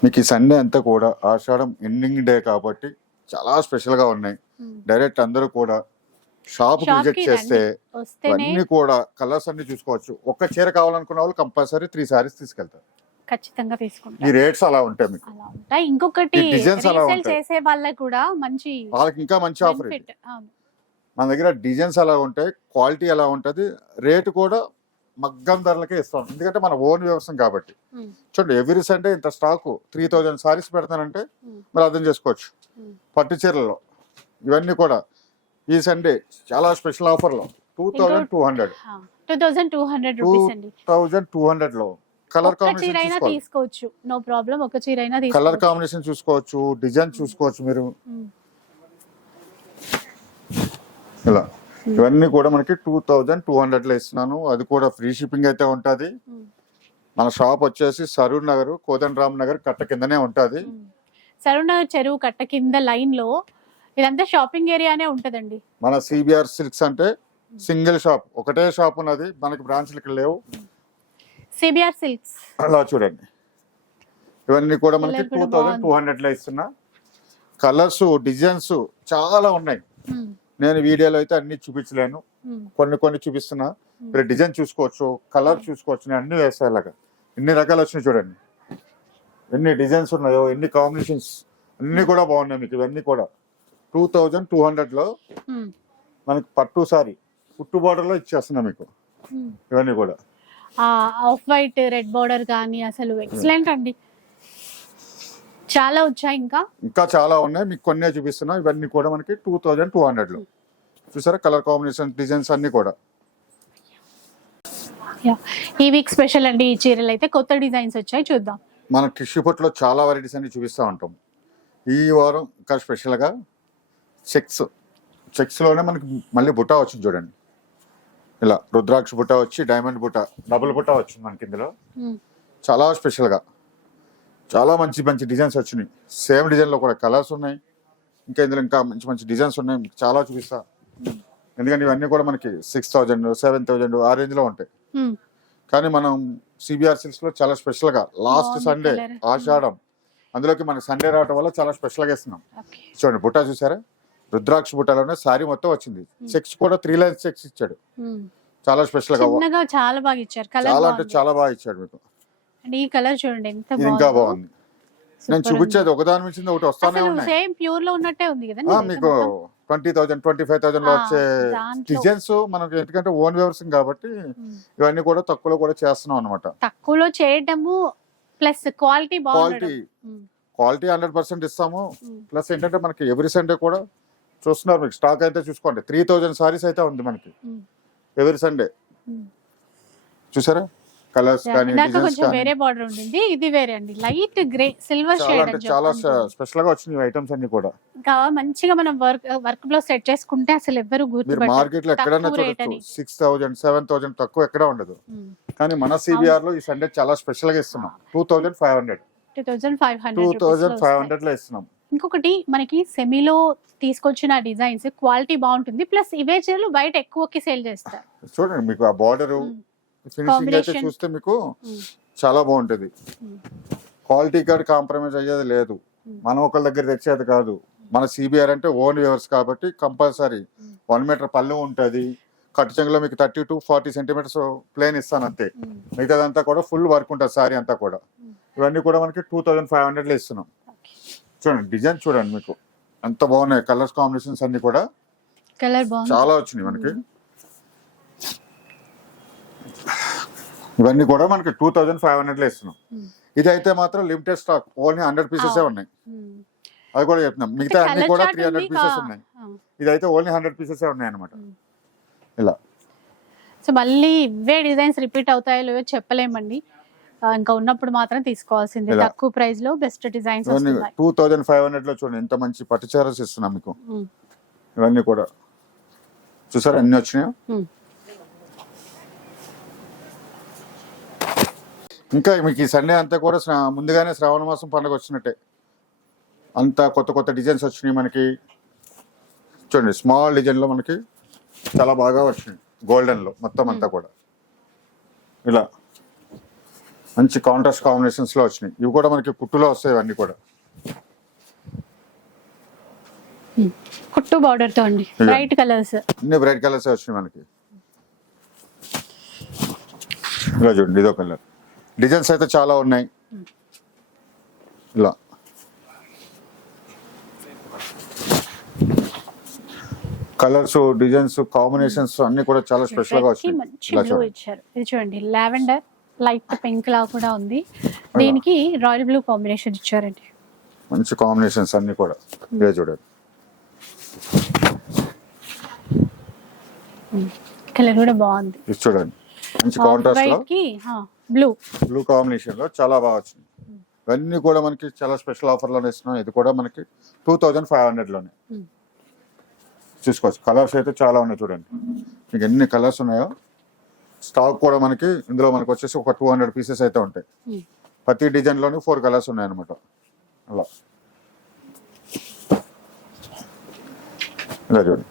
మీకు ఈ సండే అంతా కూడా ఆషాఢం ఎండింగ్ డే కాబట్టి చాలా స్పెషల్గా ఉన్నాయి డైరెక్ట్ అందరూ కూడా షాప్ విజిట్ చేస్తే అన్ని కూడా కలర్స్ అన్ని చూసుకోవచ్చు. ఒక్క చీర కావాలనుకున్న వాళ్ళు కంపల్సరీ త్రీ సారీస్ తీసుకెళ్తారు. ఖచ్చితంగా ఈ తీసుకుంటాం రేట్స్ అలా ఉంటాయి మీకు. అలా ఉంటాయి. ఇంకొకటి ఈ designs అలా ఉంటాయి. చేసే వాళ్ళకి కూడా మంచి వాళ్ళకి ఇంకా మంచి ఆఫర్ మన దగ్గర డిజైన్స్ అలా ఉంటాయి క్వాలిటీ ఎలా ఉంటుంది రేటు కూడా మగ్గం ధరలకే ఇస్తాం ఎందుకంటే మన ఓన్ వ్యవసాయం కాబట్టి. చూడండి ఎవ్రీ సండే ఇంత స్టాక్ త్రీ థౌజండ్ సారీస్ పెడతానంటే మీరు అర్థం చేసుకోవచ్చు. పట్టు చీరల్లో ఇవన్నీ కూడా ఈ సండే చాలా స్పెషల్ ఆఫర్లో. Two thousand two hundred. Two thousand two hundred two rupees అండి. థౌజండ్ టూ హండ్రెడ్లో కలర్ కాంబినేషన్ తీసుకోవచ్చు. నో ప్రాబ్లం ఒక చీర అయినా కలర్ కాంబినేషన్ చూసుకోవచ్చు డిజైన్ చూసుకోవచ్చు మీరు. ఇలా. ఇవన్నీ కూడా మనకి టూ థౌజండ్ టూ హండ్రెడ్లో ఇస్తున్నాను. అది కూడా ఫ్రీ షిప్పింగ్ అయితే ఉంటది. మన షాప్ వచ్చేసి సరూర్ నగర్ కోదండ రామ్ నగర్ కట్ట కిందనే ఉంటది. ఉమ్. సరౌండ్ చెరువు కట్ట కింద లైన్లో ఇదంతా షాపింగ్ ఏరియానే ఉంటదండి. మన సిబిఆర్ సిల్క్స్ అంటే సింగిల్ షాప్ ఒకటే షాప్ ఉన్నది మనకి బ్రాంచ్లు ఇక్కడ లేవు. CBR silks. అలా చూడండి. ఇవన్నీ కూడా మనకి టూ థౌజండ్ టూ హండ్రెడ్లో ఇస్తున్నా. కలర్స్ డిజైన్స్ చాలా ఉన్నాయి. నేను వీడియోలో అయితే అన్ని చూపించలేను. కొన్ని కొన్ని చూపిస్తున్నా. మీరు డిజైన్ చూసుకోవచ్చు కలర్ చూసుకోవచ్చు నేను అన్ని వేస్తాను ఇలాగా. ఎన్ని రకాలు వచ్చినాయి చూడండి. ఎన్ని డిజైన్స్ ఉన్నాయో ఎన్ని కాంబినేషన్స్ అన్ని కూడా బాగున్నాయి మీకు ఇవన్నీ కూడా. టూ థౌజండ్ టూ హండ్రెడ్లో మనకి పట్టు సారీ పుట్టు border లో ఇచ్చేస్తున్నా మీకు. ఇవన్నీ కూడా. ఆఫ్ వైట్ రెడ్ బార్డర్ కానీ అసలు ఎక్సలెంట్ అండి. చాలా వచ్చాయి ఇంకా? ఇంకా చాలా ఉన్నాయి. మీకు కొన్నే చూపిస్తున్నా. ఇవన్నీ కూడా మనకి టూ థౌజండ్ టూ హండ్రెడ్లో చూసారా? కలర్ కాంబినేషన్ డిజైన్స్ అన్ని కూడా. ఈ వీక్ స్పెషల్ అండి ఈ చీరలు అయితే. కొత్త డిజైన్స్ వచ్చాయి. చూద్దాం. మన టిష్యూ పొట్లో చాలా వెరైటీస్ అన్ని చూపిస్తూ ఉంటాం. ఈ వారం ఇంకా స్పెషల్గా చెక్స్ చెక్స్లోనే మనకి మళ్ళీ బుట్ట వచ్చింది చూడండి. ఇలా రుద్రాక్ష బుట్ట వచ్చి డైమండ్ బుట్ట డబుల్ బుట్ట వచ్చింది మనకి ఇందులో. చాలా స్పెషల్గా. చాలా మంచి మంచి డిజైన్స్ వచ్చినాయి. సేమ్ డిజైన్లో కూడా కలర్స్ ఉన్నాయి. ఇంకా ఇందులో ఇంకా మంచి మంచి డిజైన్స్ ఉన్నాయి. మీకు చాలా చూపిస్తా. ఎందుకంటే ఇవన్నీ కూడా మనకి సిక్స్ థౌజండ్ సెవెన్ థౌజండ్ ఆ రేంజ్లో ఉంటాయి కానీ మనం సిబిఆర్లో చాలా స్పెషల్గా లాస్ట్ సండే. ఆషాఢం. అందులోకి మనకి సండే రావడం వల్ల చాలా స్పెషల్గా ఇస్తున్నాం చూడండి బుట్ట చూసారా? రుద్రాక్ష బుట్టలోనే సారీ మొత్తం వచ్చింది. చెక్స్ కూడా త్రీ లైన్స్ చెక్స్ ఇచ్చాడు. ఉమ్. చాలా స్పెషల్గా చాలా బాగా ఇచ్చారు. కలర్ చాలా అంటే చాలా బాగా ఇచ్చాడు మీకు. ఈ కలర్ చూడండి ఎంత ఇంకా బాగుందో. నేను చూపించేది ఒకదాని మించింది ఒకటి వస్తానే ఉన్నాయి. సేమ్ ప్యూర్లో ఉన్నట్టే ఉంది కదా మీకు ట్వంటీ థౌసండ్ ట్వంటీ ఫైవ్ థౌసండ్లో వచ్చే. డిజైన్స్ మనకి ఎందుకంటే ఓన్ వ్యవసాయం కాబట్టి ఇవన్నీ కూడా తక్కువలో కూడా చేస్తున్నాం అనమాట తక్కువలో చేయడము plus quality quality quality hundred percent ఇస్తాము. ప్లస్ ఏంటంటే మనకి ఎవ్రీ సండే కూడా చూస్తున్నారు మీకు. స్టాక్ అయితే చూసుకోండి. త్రీ థౌజండ్ సారీస్ అయితే ఉంది మనకి. Every Sunday. చూసారా? కలర్స్ కానీ కొంచెం వేరే బార్డర్ ఉండింది. ఇది వేరే అండి. లైట్ గ్రే సిల్వర్ చాలా షేడ్ స్పెషల్గా వచ్చినాయి ఐటమ్స్ అన్ని కూడా. ఇంకా మంచిగా మనం వర్క్ వర్క్లో సెట్ చేసుకుంటే అసలు ఎవ్వరు గుర్తుపట్టరు. మార్కెట్లో ఎక్కడైనా చూడొచ్చు. అని. సిక్స్ థౌజండ్ సెవెన్ థౌజండ్ తక్కువ ఎక్కడ ఉండదు. కానీ మన సిబిఆర్లో ఈ సండే చాలా స్పెషల్గా ఇస్తున్నాం. Two thousand five hundred 2500 two rupees థౌజండ్లో ఫైవ్ వస్తాయి. హండ్రెడ్లో ఇస్తున్నాం. ఇంకొకటి మనకి సెమీలో తీసుకొచ్చిన డిజైన్స్ క్వాలిటీ బాగుంటుంది ప్లస్ ఇవే చీరలు బయట ఎక్కువకి సేల్ చేస్తారు చూడండి మీకు ఆ బార్డర్. ఫినిషింగ్ అయితే. చూస్తే మీకు. చాలా బాగుంటది. క్వాలిటీ కార్డ్ కాంప్రమైజ్ అయ్యేది లేదు. మనం ఒకళ్ళ దగ్గర తెచ్చేది కాదు మన సిబిఆర్ అంటే ఓన్ వ్యూవర్స్ కాబట్టి కంపల్సరీ. వన్ మీటర్ పళ్ళు ఉంటుంది కట్టు చెంగులో మీకు thirty to forty centimetres plain ఇస్తాను అంతే. మిగతాదంతా కూడా ఫుల్ వర్క్ ఉంటుంది సారీ అంతా కూడా. ఇవన్నీ కూడా మనకి టూ థౌజండ్ ఫైవ్ హండ్రెడ్లో ఇస్తున్నాం. చూడండి డిజైన్ చూడండి మీకు. ఎంత బాగున్నాయి కలర్స్ కాంబినేషన్స్ అన్ని కూడా. కలర్ బాగుంది. చాలా వచ్చినాయి మనకి. ఇవన్నీ కూడా మనకి టూ థౌజండ్ ఫైవ్ హండ్రెడ్లో ఇస్తున్నాం. ఉమ్. ఇది అయితే మాత్రం limited stock. Only hundred pieces. ఉన్నాయి. ఉమ్. అది కూడా చెప్తున్నాం. మిగతా అన్ని కూడా త్రీ హండ్రెడ్ పీసెస్ ఉన్నాయి. ఇదైతే ఓన్లీ హండ్రెడ్ పీసెస్ ఉన్నాయి అనమాట ఉమ్. ఇలా. సో మళ్ళీ ఇవే డిజైన్స్ రిపీట్ అవుతాయో లేవో చెప్పలేమండి. ఇంకా ఉన్నప్పుడు మాత్రం తీసుకోవాల్సిందే. తక్కువ ప్రైస్లో best designs two thousand five హండ్రెడ్లో చూడండి ఎంత మంచి పట్టు చీరస్ ఇస్తున్నాం మీకు. ఇవన్నీ కూడా. చూసారా అన్ని వచ్చినాయో. ఇంకా మీకు ఈ సండే అంతా కూడా ముందుగానే శ్రావణ మాసం పండుగ వచ్చినట్టే. అంతా కొత్త కొత్త డిజైన్స్ వచ్చినాయి మనకి. చూడండి స్మాల్ డిజైన్లో మనకి చాలా బాగా వచ్చినాయి. గోల్డెన్లో మొత్తం అంతా కూడా. ఇలా. మంచి కాంట్రాస్ట్ కాంబినేషన్స్లో వచ్చినాయి. ఇవి కూడా మనకి కుట్టులో వస్తాయి ఇవన్నీ కూడా. కుట్టు బార్డర్తో అండి. బ్రైట్ కలర్స్ అన్ని బ్రైట్ కలర్స్ వచ్చినాయి మనకి. ఇలా చూడండి ఇదో కలర్ డిజైన్స్ అయితే చాలా ఉన్నాయి. ఇలా. కలర్స్ డిజైన్స్ కాంబినేషన్స్ అన్ని కూడా చాలా స్పెషల్గా మంచి బ్లూ ఇచ్చారు. ఇది చూడండి లావెండర్ లైట్ పింక్ లా కూడా ఉంది. దీనికి రాయల్ బ్లూ కాంబినేషన్ ఇచ్చారండి. మంచి కాంబినేషన్స్ అన్ని కూడా. ఇదే చూడండి. కలర్ కూడా బాగుంది. ఇది చూడండి. మంచి కాంట్రాస్ట్లో బ్లూ. బ్లూ కాంబినేషన్లో చాలా బాగా వచ్చింది. ఇవన్నీ కూడా మనకి చాలా స్పెషల్ ఆఫర్లోనే ఇస్తున్నాం. ఇది కూడా మనకి టూ థౌజండ్ ఫైవ్ హండ్రెడ్లోనే. చూసుకోవచ్చు. కలర్స్ అయితే చాలా ఉన్నాయి చూడండి. మీకు ఎన్ని కలర్స్ ఉన్నాయో స్టాక్ కూడా మనకి ఇందులో మనకి వచ్చేసి ఒక టూ హండ్రెడ్ పీసెస్ అయితే ఉంటాయి. ప్రతి డిజైన్లోని ఫోర్ కలర్స్ ఉన్నాయి అనమాట అలా. ఇలా చూడండి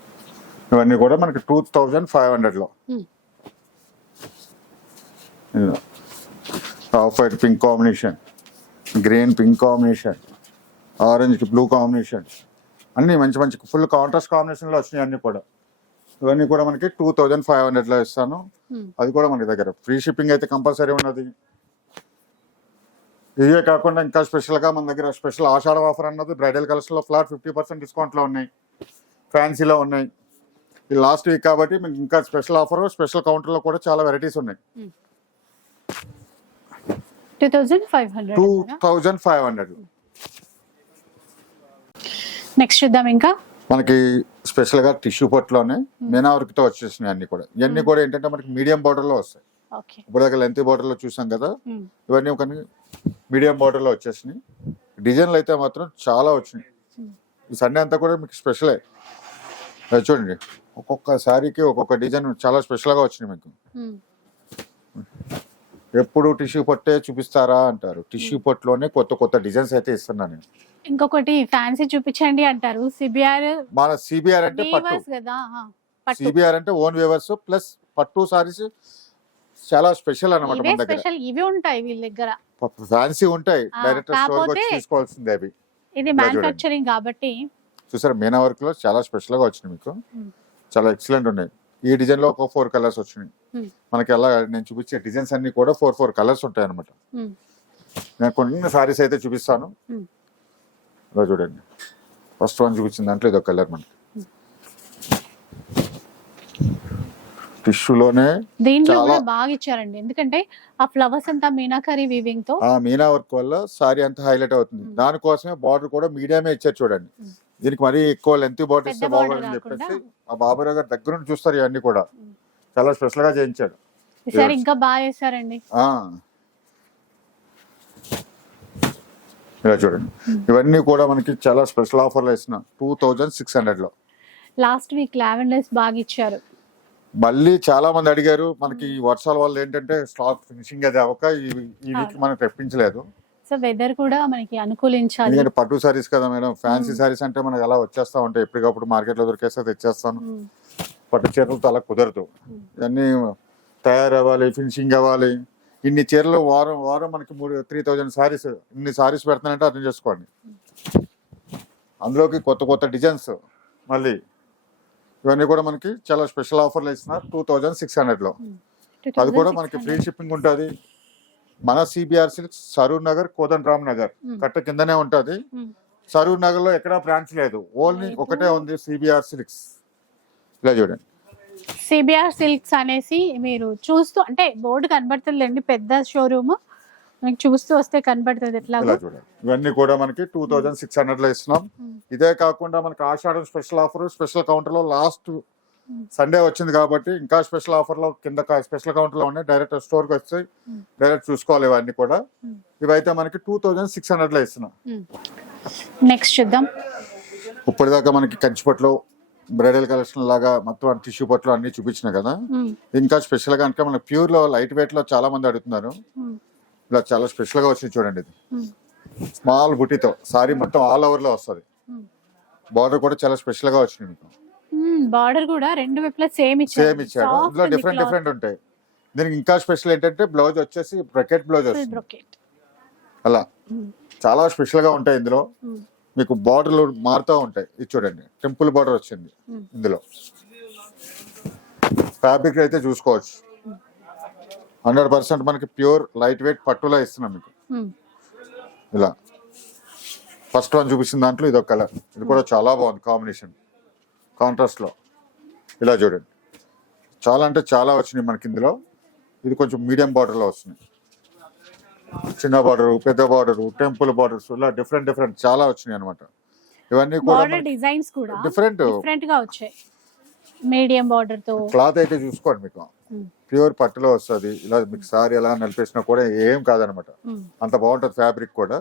ఇవన్నీ కూడా మనకి టూ థౌజండ్ ఫైవ్ హండ్రెడ్లో. ఇలా. Off white pink combination green pink combination ఆరెంజ్కి blue combination అన్ని మంచి మంచి ఫుల్ కాంట్రాస్ట్ కాంబినేషన్లో వచ్చినాయి అన్ని కూడా. ఇవన్నీ కూడా మనకి టూ థౌజండ్ ఫైవ్ హండ్రెడ్లో ఇస్తాను అది కూడా మనకి దగ్గర. ఫ్రీ షిప్పింగ్ అయితే కంపల్సరీ ఉన్నది. ఇవే కాకుండా ఇంకా స్పెషల్గా మన దగ్గర స్పెషల్ ఆషాఢ ఆఫర్ అన్నది బ్రైడల్ కలర్స్లో ఫ్లాట్ ఫిఫ్టీ పర్సెంట్ డిస్కౌంట్లో ఉన్నాయి. ఫ్యాన్సీలో ఉన్నాయి. ఇది లాస్ట్ వీక్ కాబట్టి మీకు ఇంకా స్పెషల్ ఆఫర్ స్పెషల్ కౌంటర్లో కూడా చాలా వెరైటీస్ ఉన్నాయి. Two thousand five hundred. Next చూద్దాం ఇంకా. మనకి స్పెషల్గా టిష్యూ పట్టులోనే మీనా వర్క్తో వచ్చేసినాయి అన్ని కూడా. ఇవన్నీ కూడా ఏంటంటే మనకి మీడియం బార్డర్లో వస్తాయి ఇప్పుడు దగ్గర లెంత్ బార్డర్లో చూసాం కదా ఇవన్నీ ఒక మీడియం బార్డర్లో వచ్చేసినాయి. డిజైన్లు అయితే మాత్రం చాలా వచ్చినాయి. ఈ సండే అంతా కూడా మీకు స్పెషలే. చూడండి ఒక్కొక్క శారీకి ఒక్కొక్క డిజైన్ చాలా స్పెషల్గా వచ్చినాయి మీకు. ఎప్పుడు టిష్యూ పొట్టే చూపిస్తారా అంటారు. టిష్యూ పొట్టులోనే కొత్త కొత్త డిజైన్స్ అయితే ఇస్తున్నాను నేను. ఇంకొకటి ఫ్యాన్సీ చూపించండి అంటారు. సిబిఆర్ మన సిబిఆర్ అంటే పట్టు. సిబిఆర్ అంటే ఓన్ వేవర్స్ ప్లస్ పట్టు సారీస్ చాలా స్పెషల్ అన్నమాట ఇవే మన దగ్గర. స్పెషల్ ఇవే ఉంటాయి వీళ్ళ దగ్గర. ఫ్యాన్సీ ఉంటాయి. డైరెక్ట్ స్టోర్ వచ్చి తీసుకోవాల్సిందే అవి. ఇది. మ్యానుఫ్యాక్చరింగ్ కాబట్టి. చూసారా మీనా వర్క్లో చాలా స్పెషల్గా వచ్చినాయి మీకు. Hmm. చాలా ఎక్సలెంట్ ఉన్నాయి. ఈ డిజైన్లో ఒక ఫోర్ కలర్స్ వచ్చినాయి. మనకి ఎలా నేను చూపించే డిజైన్స్ అన్ని కూడా ఫోర్ ఫోర్ కలర్స్ ఉంటాయి అనమాట నేను కొన్ని సారీస్ అయితే చూపిస్తాను. ఇలా చూడండి. ఫస్ట్ వన్ చూపించిన దాంట్లో ఇది ఒక కలర్ మనకి. టిష్యూలోనే దీంట్లో కూడా బాగా ఇచ్చారండి. ఎందుకంటే ఆ ఫ్లవర్స్ అంతా మీనాకరీ వీవింగ్తో ఆ మీనా వర్క్ వల్ల సారీ అంతా హైలైట్ అవుతుంది. దానికోసమే బార్డర్ కూడా మీడియమే ఇచ్చారు చూడండి. దీనికి మరీ ఎక్కువ లెంత్ బార్డర్ ఇస్తే కాకుండా. చెప్పేసి ఆ బాబురావు గారు దగ్గర నుండి చూస్తారు ఇవన్నీ కూడా. చాలా స్పెషల్గా చేయించాడు ఈసారి. ఇంకా బాగా చేశారండి. ఇలా చూడండి. ఇవన్నీ కూడా మనకి చాలా స్పెషల్ ఆఫర్లు ఇస్తున్నా టూ థౌజండ్ సిక్స్ హండ్రెడ్లో లాస్ట్ వీక్ లావెండర్స్ బాగా ఇచ్చారు మళ్ళీ చాలా మంది అడిగారు మనకి ఈ వర్షాల వల్ల ఏంటంటే స్టాక్ ఫినిషింగ్ అది అవ్వక ఈ వీక్. మనకి తెప్పించలేదు సో వెదర్ కూడా మనకి అనుకూలించాలి. ఎందుకంటే పట్టు సారీస్ కదా మేడం. ఫ్యాన్సీ. సారీస్ అంటే మనకి అలా వచ్చేస్తా ఉంటాయి. ఎప్పటికప్పుడు మార్కెట్లో దొరికేస్తే తెచ్చేస్తాను. పట్టు చీరలతో అలా కుదరదు. ఇవన్నీ తయారవ్వాలి ఫినిషింగ్ అవ్వాలి. ఇన్ని చీరలు వారం వారం మనకి మూడు త్రీ థౌజండ్ సారీస్ ఇన్ని సారీస్ పెడతానంటే అర్థం చేసుకోండి. అందులోకి కొత్త కొత్త డిజైన్స్ మళ్ళీ. ఇవన్నీ కూడా మనకి చాలా స్పెషల్ ఆఫర్లు ఇస్తున్నారు. టూ థౌజండ్ సిక్స్ హండ్రెడ్లో అది కూడా మనకి ఫ్రీ 2600. షిప్పింగ్ ఉంటుంది. మన CBR silks Saroor Nagar Kodanda Ram Nagar Hmm. కట్ట కిందనే ఉంటుంది. సరూర్ నగర్లో ఎక్కడా బ్రాంచ్ లేదు. ఓన్లీ లేదు. ఒకటే ఉంది సిబిఆర్ సిల్క్స్ ఇలా చూడండి. సిబిఆర్ సిల్క్స్ అనేసి మీరు చూస్తూ అంటే బోర్డు కనబడుతుందండి పెద్ద షోరూమ్ మీకు చూస్తూ వస్తే కనబడుతుంది ఎట్లాగో. ఇలా చూడండి. ఇవన్నీ కూడా మనకి టూ థౌజండ్ సిక్స్ హండ్రెడ్లో ఇస్తున్నాం. Hmm. ఇదే కాకుండా మనకి ఆషాఢం స్పెషల్ ఆఫర్ స్పెషల్ కౌంటర్లో లాస్ట్ Hmm. సండే వచ్చింది కాబట్టి ఇంకా స్పెషల్ ఆఫర్లో కింద స్పెషల్ కౌంటర్లో ఉన్నాయి. డైరెక్ట్ స్టోర్కి వస్తాయి. Hmm. డైరెక్ట్ చూసుకోవాలి ఇవన్నీ కూడా. Hmm. ఇవైతే మనకి టూ థౌజండ్ సిక్స్ హండ్రెడ్లో ఇస్తున్నాం. నెక్స్ట్ చూద్దాం. ఇప్పటిదాకా మనకి కంచిపట్లో బ్రైడల్ కలెక్షన్ లాగా మొత్తం టిష్యూ పట్లు అన్ని చూపించిన కదా. ఉమ్, ఇంకా స్పెషల్గా కనుక మన ప్యూర్లో లైట్ వెయిట్లో చాలా మంది అడుగుతున్నారు. ఇలా చాలా స్పెషల్గా వచ్చింది చూడండి ఇది. స్మాల్ బుటీతో సారీ మొత్తం ఆల్ ఓవర్లో వస్తుంది. బార్డర్ కూడా చాలా స్పెషల్గా వచ్చింది మీకు. బార్డర్ కూడా రెండు వైపులా సేమ్ ఇచ్చారు. సేమ్ ఇచ్చాడు Soft ఇందులో ఉంది డిఫరెంట్ cloth. డిఫరెంట్ ఉంటాయి. దీనికి ఇంకా స్పెషల్ ఏంటంటే బ్లౌజ్ వచ్చేసి బ్రకెట్ బ్లౌజ్ Full వస్తుంది. brocade. అలా. ఉమ్, చాలా స్పెషల్గా ఉంటాయి ఇందులో. ఉమ్, మీకు బార్డర్లు మారుతూ ఉంటాయి. ఇది చూడండి. టెంపుల్ బార్డర్ వచ్చింది ఉమ్. ఇందులో. ఫ్యాబ్రిక్ అయితే చూసుకోవచ్చు. హండ్రెడ్ పర్సెంట్ మనకి ప్యూర్ లైట్ వెయిట్ పట్టులో ఇస్తున్నాం మీకు. ఉమ్, ఇలా. ఫస్ట్ వన్ చూపించిన దాంట్లో ఇది ఒక కలర్ ఇది కూడా చాలా బాగుంది కాంబినేషన్ కాంట్రాస్ట్లో ఇలా చూడండి. చాలా అంటే చాలా వచ్చినాయి మనకి ఇందులో. ఇది కొంచెం మీడియం బార్డర్లో వస్తున్నాయి. చిన్న బార్డర్ పెద్ద బార్డర్ టెంపుల్ బార్డర్స్ ఇలా డిఫరెంట్ డిఫరెంట్ చాలా వచ్చినాయి అనమాట ఇవన్నీ కూడా డిజైన్స్ కూడా డిఫరెంట్. డిఫరెంట్గా వచ్చాయి. మీడియం బార్డర్తో క్లాత్ అయితే చూసుకోండి మీకు. ప్యూర్ పట్టులో వస్తుంది. ఇలా మీకు సారీ ఎలా నలిపేసినా కూడా ఏం కాదనమాట అంత బాగుంటుంది ఫ్యాబ్రిక్ కూడా.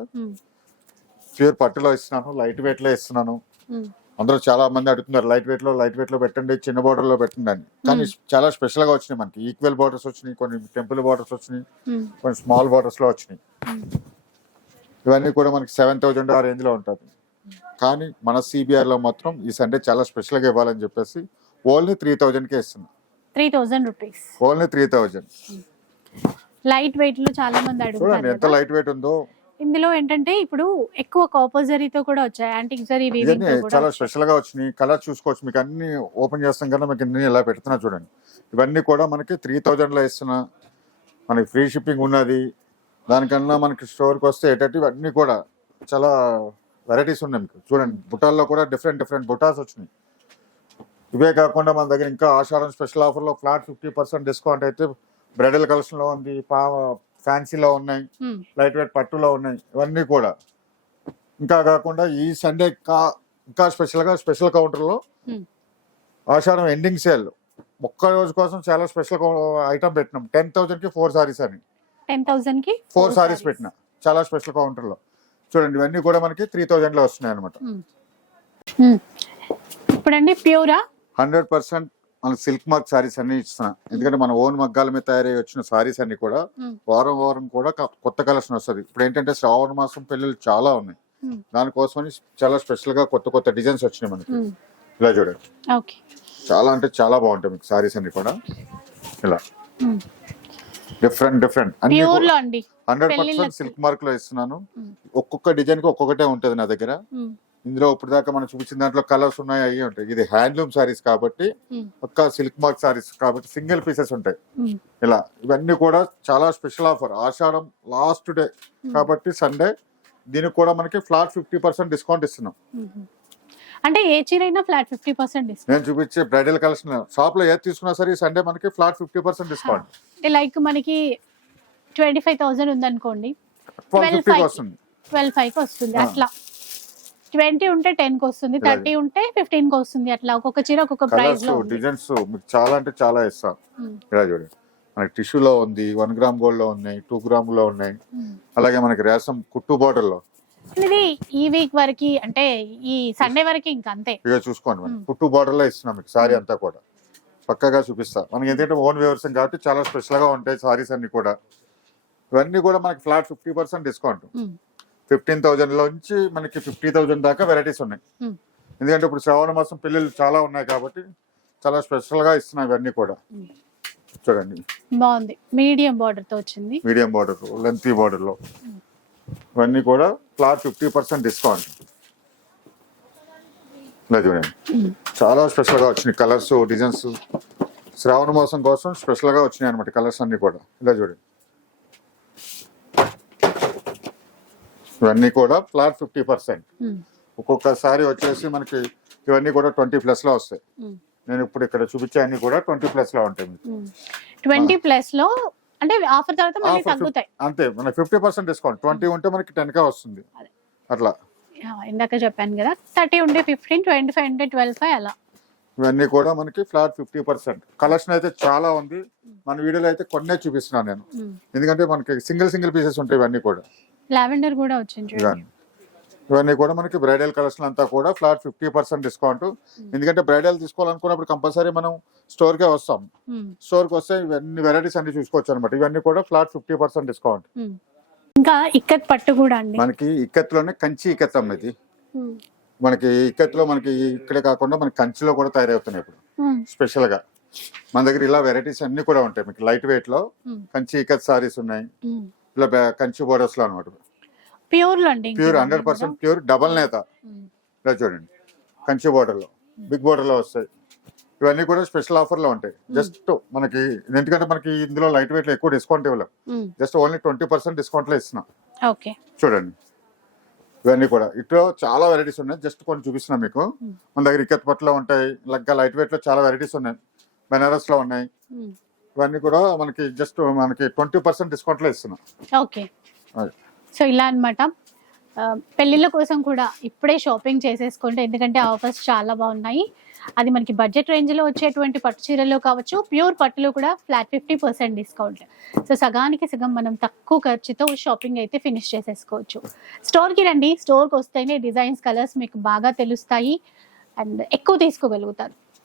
ప్యూర్ పట్టులో ఇస్తున్నాను లైట్ వెయిట్లో ఇస్తున్నాను. అందరూ చాలా మంది అడుగుతున్నారు లైట్ వెయిట్లో లైట్ వెయిట్లో పెట్టండి చిన్న బార్డర్లో పెట్టండి అని. కానీ చాలా స్పెషల్గా వచ్చినాయి మనకి. ఈక్వల్ బార్డర్స్ వచ్చినాయి కొన్ని టెంపుల్ బార్డర్స్ వచ్చినాయి ఉమ్, కొన్ని స్మాల్ బార్డర్స్లో వచ్చినాయి. ఉమ్. ఇవన్నీ కూడా మనకి సెవెన్ థౌజండ్ ఆ రేంజ్లో ఉంటుంది కానీ మన సిబిఆర్లో మాత్రం ఈ సండే చాలా స్పెషల్గా ఇవ్వాలని చెప్పేసి ఓన్లీ త్రీ థౌజండ్ కే ఇస్తున్నాం. Three thousand rupees only three thousand light వెయిట్లో చాలా మంది అడుగుతారు ఎంత. లైట్ వెయిట్ ఉందో ఇందులో ఏంటంటే ఇప్పుడు ఎక్కువ కాపర్ జరీతో కూడా వచ్చాయి యాంటిక్ జరీ వీవింగ్ ఇవన్నీ చాలా స్పెషల్గా వచ్చినాయి. కలర్ చూసుకోవచ్చు. మీకు అన్ని ఓపెన్ చేస్తాం కదా మీకు అన్ని ఇలా పెడుతున్నా చూడండి. ఇవన్నీ కూడా మనకి త్రీ థౌజండ్లో ఇస్తున్నా. మనకి ఫ్రీ షిప్పింగ్ ఉన్నది. దానికన్నా మనకి స్టోర్కి వస్తే ఏంటంటే ఇవన్నీ కూడా చాలా వెరైటీస్ ఉన్నాయి మీకు. చూడండి. బుటాల్లో కూడా డిఫరెంట్ డిఫరెంట్ బుటాస్ వచ్చినాయి. ఇవే కాకుండా మన దగ్గర ఇంకా ఆషాఢం స్పెషల్ ఆఫర్లో ఫ్లాట్ ఫిఫ్టీ పర్సెంట్ డిస్కౌంట్ అయితే బ్రైడల్ కలెక్షన్లో ఉంది. పా ఫ్యాన్సీలో ఉన్నాయి లైట్ వెయిట్ పట్టులో ఉన్నాయి ఇవన్నీ కూడా. ఇంకా కాకుండా ఈ సండే కా ఇంకా స్పెషల్గా స్పెషల్ కౌంటర్లో ఆషాఢం ఎండింగ్ సేల్. ఒక్క రోజు కోసం చాలా స్పెషల్ ఐటమ్ పెట్టినాం. టెన్ థౌజండ్కి ఫోర్ సారీస్ అని. టెన్ థౌసండ్కి ఫోర్ సారీస్ పెట్టిన. చాలా స్పెషల్ కౌంటర్లో. చూడండి ఇవన్నీ కూడా మనకి త్రీ థౌజండ్లో వస్తున్నాయి అనమాట. ఇప్పుడండి ప్యూరా? హండ్రెడ్ పర్సెంట్ మన సిల్క్ మార్క్ సారీస్ అన్ని ఇస్తున్నా ఎందుకంటే మన ఓన్ మగ్గాల మీద తయారై వచ్చిన సారీస్ అన్ని కూడా. వారం వారం కూడా కొత్త కలెక్షన్ వస్తుంది ఇప్పుడు ఏంటంటే శ్రావణ మాసం పెళ్ళిళ్ళు చాలా ఉన్నాయి. దానికోసమని చాలా స్పెషల్గా కొత్త కొత్త డిజైన్స్ వచ్చినాయి మనకి. ఇలా చూడండి చాలా అంటే చాలా బాగుంటాయి మీకు సారీస్ అన్ని కూడా ఇలా. డిఫరెంట్ డిఫరెంట్ అన్ని హండ్రెడ్. పర్సెంట్ సిల్క్ మార్క్లో ఇస్తున్నాను. ఒక్కొక్క డిజైన్కి ఒక్కొక్కటే ఉంటది నా దగ్గర. ఇందులో ఇప్పుడు దాకా మనం చూపించిన దాంట్లో కలర్స్ ఉన్నాయి అవి ఉంటాయి. ఇది హ్యాండ్లూమ్ సారీస్ కాబట్టి మ్మ్. ఒక్క సిల్క్ మార్క్ సారీస్ కాబట్టి సింగిల్ పీసెస్ ఉంటాయి. మ్మ్. ఇలా ఇవన్నీ కూడా చాలా special offer. Ashadham last day కాబట్టి సండే. దీనికి కూడా మనకి ఫ్లాట్ ఫిఫ్టీ పర్సెంట్ డిస్కౌంట్ ఇస్తున్నాం. అంటే ఏ చీర అయినా ఫ్లాట్ ఫిఫ్టీ పర్సెంట్ డిస్కౌంట్. నేను చూపించే బ్రైడల్ కలెక్షన్ షాప్లో ఏది తీసుకున్నా సరే సండే మనకి ఫ్లాట్ ఫిఫ్టీ పర్సెంట్ డిస్కౌంట్. అంటే లైక్ మనకి ట్వంటీ ఫైవ్ థౌసండ్ ఉందనుకోండి. ట్వెల్వ్ 12 ఫిఫ్టీకి five. వస్తుంది ట్వెల్వ్ ఫైవ్ వస్తుంది. అట్లా. ట్వంటీ ఉంటే టెన్కి వస్తుంది. థర్టీ ఉంటే ఫిఫ్టీన్కి వస్తుంది అట్లా ఒక్కొక్క చీర ఒక్కొక్క ప్రైస్లో ఉంది. డిజైన్స్ మీకు చాలా అంటే చాలా ఇస్తాం మ్మ్. ఇలా చూడండి మనకి టిష్యూలో ఉంది వన్ గ్రామ్ గోల్డ్లో ఉన్నాయి టూ గ్రామ్లో ఉన్నాయి మ్మ్. అలాగే మనకి రేసం కుట్టు బార్డర్లో ఇది ఈ వీక్ వరకు అంటే ఈ సండే వరకు ఇంకా అంతే ఇక చూసుకోండి మనకి మ్మ్. కుట్టు బార్డర్లో ఇస్తున్నాం మీకు సారీ అంతా కూడా పక్కగా చూపిస్తా మనకి ఎందుకంటే ఓన్ వ్యవసాయం కాబట్టి చాలా స్పెషల్గా ఉంటాయి సారీస్ అన్ని కూడా ఇవన్నీ కూడా మనకి flat fifty percent discount. Fifteen thousand నుంచి మనకి ఫిఫ్టీ థౌజండ్ దాకా వెరైటీస్ ఉన్నాయి. ఎందుకంటే ఇప్పుడు శ్రావణ మాసం పిల్లలు చాలా ఉన్నాయి కాబట్టి చాలా స్పెషల్గా ఇస్తున్నాయి ఇవన్నీ కూడా. చూడండి. బాగుంది. మీడియం బార్డర్తో వచ్చింది. మీడియం బార్డర్ లెంతీ బార్డర్లో ఇవన్నీ కూడా ఫ్లాట్ ఫిఫ్టీ పర్సెంట్ డిస్కౌంట్. ఇలా చూడండి. చాలా స్పెషల్గా వచ్చినాయి కలర్స్ డిజైన్స్. శ్రావణ మాసం కోసం స్పెషల్గా వచ్చినాయి అనమాట కలర్స్ అన్ని కూడా. ఇలా చూడండి. ఇవన్నీ కూడా ఫ్లాట్ ఫిఫ్టీ పర్సెంట్. మ్మ్. ఒక్కొక్కసారి వచ్చేసి మనకి ఇవన్నీ కూడా ట్వంటీ ప్లస్లో వస్తాయి. మ్మ్. నేను ఇప్పుడు ఇక్కడ చూపించే అన్ని కూడా ట్వంటీ ప్లస్లో ఉంటాయి మీకు. ట్వంటీ ప్లస్లో అంటే ఆఫర్ తర్వాత మళ్ళీ తగ్గుతాయి. అంతే మన ఫిఫ్టీ పర్సెంట్ డిస్కౌంట్. ట్వంటీ ఉంటే మనకి టెన్ కే వస్తుంది. అట్లా. ఇందాక చెప్పాను కదా థర్టీ ఉంటే ఫిఫ్టీన్ ట్వంటీ ఫైవ్ ఉంటే ట్వెల్వ్ ఫైవ్ అలా. ఇవన్నీ కూడా మనకి ఫ్లాట్ ఫిఫ్టీ పర్సెంట్. కలెక్షన్ అయితే చాలా ఉంది. మన వీడియోలో అయితే కొన్నే చూపిస్తున్నాను నేను. ఎందుకంటే మనకి సింగిల్ సింగిల్ పీసెస్ ఉంటాయి ఇవన్నీ కూడా. లావెండర్ కూడా వచ్చింది చూడండి. ఇవన్నీ కూడా మనకి బ్రైడల్ కలెక్షన్ అంతా కూడా ఫ్లాట్ ఫిఫ్టీ పర్సెంట్ డిస్కౌంట్ ఎందుకంటే బ్రైడల్ తీసుకోవాలనుకున్నప్పుడు కంపల్సరీ మనం స్టోర్ కే వస్తాం. స్టోర్కి వస్తే ఇవన్నీ వెరైటీస్ అన్ని చూసుకోవచ్చు అనమాట ఇవన్నీ కూడా ఫ్లాట్ ఫిఫ్టీ పర్సెంట్ డిస్కౌంట్. ఇంకా ఇక్కత్ పట్టు కూడా అండి. మనకి ఇక్కత్లోనే కంచి ఇక్కత్తం ఇది. మ్మ్. మనకి ఇక్కత్లో మనకి ఇక్కడే కాకుండా మనకి కంచిలో కూడా తయారవుతున్నాయి ఇప్పుడు. స్పెషల్గా. మన దగ్గర ఇలా వెరైటీస్ అన్ని కూడా ఉంటాయి. మీకు లైట్ వెయిట్లో. కంచి ఇక్కత్ సారీస్ ఉన్నాయి. ఇలా బ్యా- కంచి బోర్డర్స్లో అనమాట ప్యూర్ అండి pure hundred percent pure double నేత. ఇలా చూడండి. కంచి బోర్డర్లో బిగ్ బోర్డర్లో వస్తాయి. ఇవన్నీ కూడా స్పెషల్ ఆఫర్లో ఉంటాయి జస్ట్ మనకి ఎందుకంటే మనకి ఇందులో లైట్ వెయిట్ ఎక్కువ డిస్కౌంట్ ఇవ్వలేం. జస్ట్ ఓన్లీ ట్వంటీ పర్సెంట్ డిస్కౌంట్లో ఇస్తున్నాం. ఓకే. చూడండి. ఇవన్నీ కూడా. ఇట్లో చాలా వెరైటీస్ ఉన్నాయి. జస్ట్ కొన్ని చూపిస్తున్నాం మీకు. మన దగ్గర ఇక్కత్ పట్టులో ఉంటాయి. లగ్గా లైట్ వెయిట్లో చాలా వెరైటీస్ ఉన్నాయి. బెనారస్లో ఉన్నాయి. ఇవన్నీ కూడా మనకి జస్ట్ మనకి ట్వంటీ పర్సెంట్ డిస్కౌంట్లో ఇస్తున్నాం. ఓకే. సో ఇలా అన్నమాట. ఆ, పెళ్ళిళ్ళ కోసం కూడా ఇప్పుడే షాపింగ్ చేసేసుకోండి ఎందుకంటే ఆఫర్స్ చాలా బాగున్నాయి. అది మనకి బడ్జెట్ రేంజ్లో వచ్చేటువంటి పట్టు చీరల్లో కావచ్చు ప్యూర్ పట్టులో కూడా flat fifty percent discount so సగానికి సగం మనం తక్కువ ఖర్చుతో షాపింగ్ అయితే ఫినిష్ చేసేసుకోవచ్చు. స్టోర్కి రండి. స్టోర్కి వస్తేనే డిజైన్స్ కలర్స్ మీకు బాగా తెలుస్తాయి. అండ్ ఎక్కువ తీసుకోగలుగుతారు.